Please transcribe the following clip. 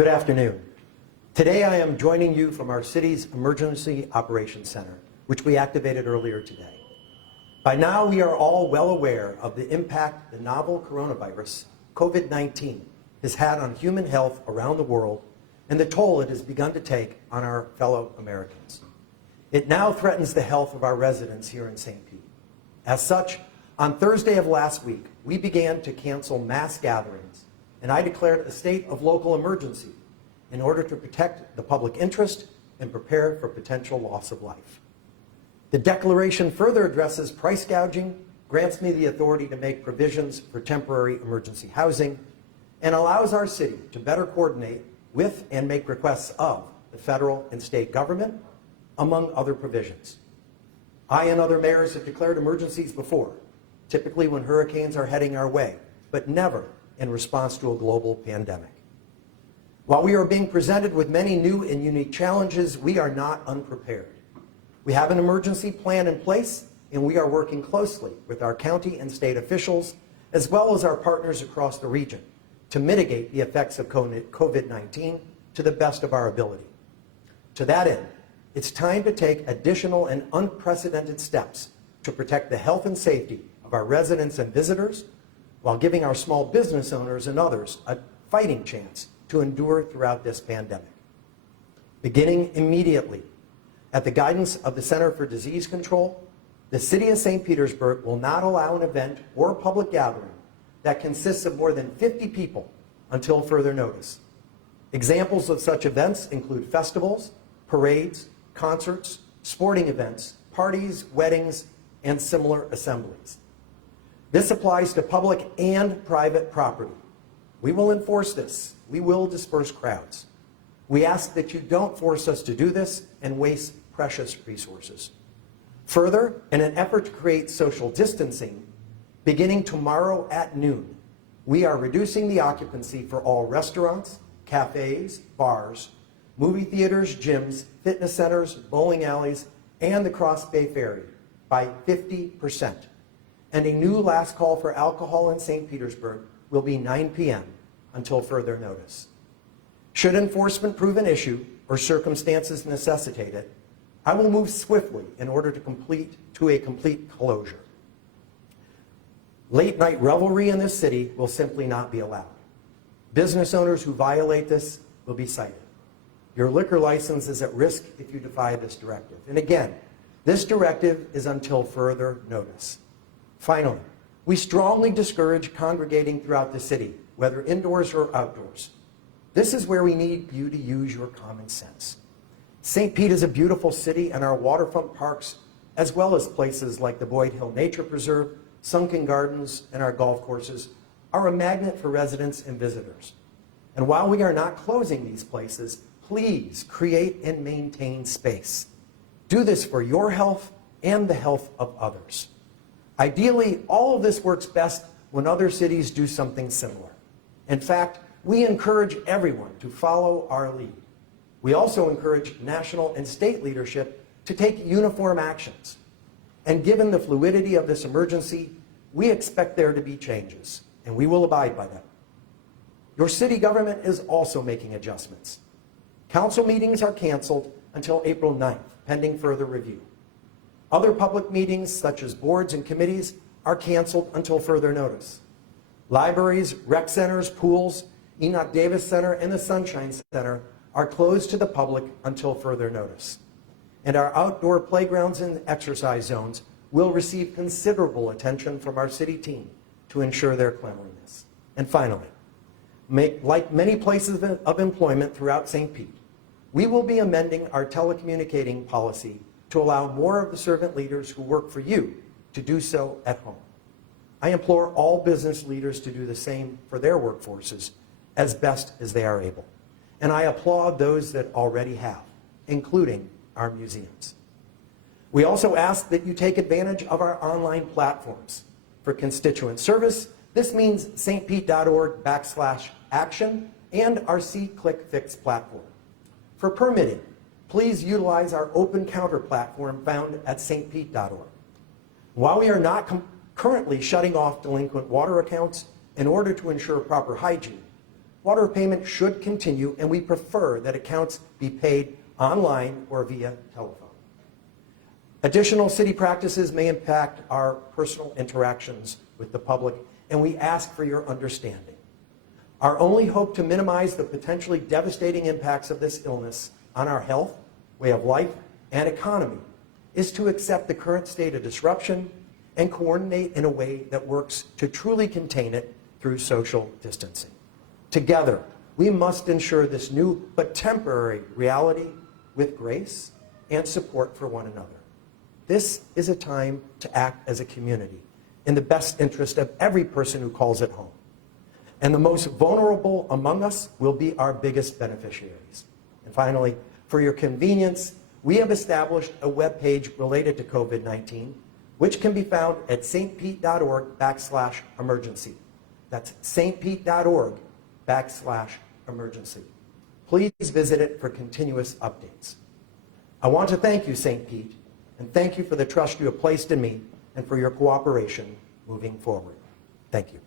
Good afternoon. Today I am joining you from our city's Emergency Operations Center, which we activated earlier today. By now we are all well aware of the impact the novel coronavirus, COVID-19, has had on human health around the world and the toll it has begun to take on our fellow Americans. It now threatens the health of our residents here in St. Pete. As such, on Thursday of last week, we began to cancel mass gatherings, and I declared a state of local emergency in order to protect the public interest and prepare for potential loss of life. The declaration further addresses price gouging, grants me the authority to make provisions for temporary emergency housing, and allows our city to better coordinate with and make requests of the federal and state government, among other provisions. I and other mayors have declared emergencies before, typically when hurricanes are heading our way, but never in response to a global pandemic. While we are being presented with many new and unique challenges, we are not unprepared. We have an emergency plan in place, and we are working closely with our county and state officials, as well as our partners across the region, to mitigate the effects of COVID-19 to the best of our ability. To that end, it's time to take additional and unprecedented steps to protect the health and safety of our residents and visitors, while giving our small business owners and others a fighting chance to endure throughout this pandemic. Beginning immediately, at the guidance of the Center for Disease Control, the City of St. Petersburg will not allow an event or public gathering that consists of more than 50 people until further notice. Examples of such events include festivals, parades, concerts, sporting events, parties, weddings, and similar assemblies. This applies to public and private property. We will enforce this. We will disperse crowds. We ask that you don't force us to do this and waste precious resources. Further, in an effort to create social distancing, beginning tomorrow at noon, we are reducing the occupancy for all restaurants, cafes, bars, movie theaters, gyms, fitness centers, bowling alleys, and the Cross Bay Ferry by 50%. And a new last call for alcohol in St. Petersburg will be 9 p.m. until further notice. Should enforcement prove an issue or circumstances necessitate it, I will move swiftly in order to a complete closure. Late night revelry in this city will simply not be allowed. Business owners who violate this will be cited. Your liquor license is at risk if you defy this directive. And again, this directive is until further notice. Finally, we strongly discourage congregating throughout the city, whether indoors or outdoors. This is where we need you to use your common sense. St. Pete is a beautiful city, and our waterfront parks, as well as places like the Boyd Hill Nature Preserve, Sunken Gardens, and our golf courses, are a magnet for residents and visitors. And while we are not closing these places, please create and maintain space. Do this for your health and the health of others. Ideally, all of this works best when other cities do something similar. In fact, we encourage everyone to follow our lead. We also encourage national and state leadership to take uniform actions. And given the fluidity of this emergency, we expect there to be changes, and we will abide by them. Your city government is also making adjustments. Council meetings are canceled until April 9th, pending further review. Other public meetings, such as boards and committees, are canceled until further notice. Libraries, rec centers, pools, Enoch Davis Center, and the Sunshine Center are closed to the public until further notice. And our outdoor playgrounds and exercise zones will receive considerable attention from our city team to ensure their cleanliness. And finally, like many places of employment throughout St. Pete, we will be amending our telecommunicating policy to allow more of the servant leaders who work for you to do so at home. I implore all business leaders to do the same for their workforces as best as they are able. And I applaud those that already have, including our museums. We also ask that you take advantage of our online platforms. For constituent service, this means stpete.org/action and our See-Click-Fix platform. For permitting, please utilize our open counter platform found at stpete.org. While we are not currently shutting off delinquent water accounts in order to ensure proper hygiene, water payment should continue, and we prefer that accounts be paid online or via telephone. Additional city practices may impact our personal interactions with the public, and we ask for your understanding. Our only hope to minimize the potentially devastating impacts of this illness on our health, way of life, and economy is to accept the current state of disruption and coordinate in a way that works to truly contain it through social distancing. Together, we must ensure this new but temporary reality with grace and support for one another. This is a time to act as a community in the best interest of every person who calls it home. And the most vulnerable among us will be our biggest beneficiaries. And finally, for your convenience, we have established a webpage related to COVID-19, which can be found at stpete.org/emergency. That's stpete.org/emergency. Please visit it for continuous updates. I want to thank you, St. Pete, and thank you for the trust you have placed in me and for your cooperation moving forward. Thank you.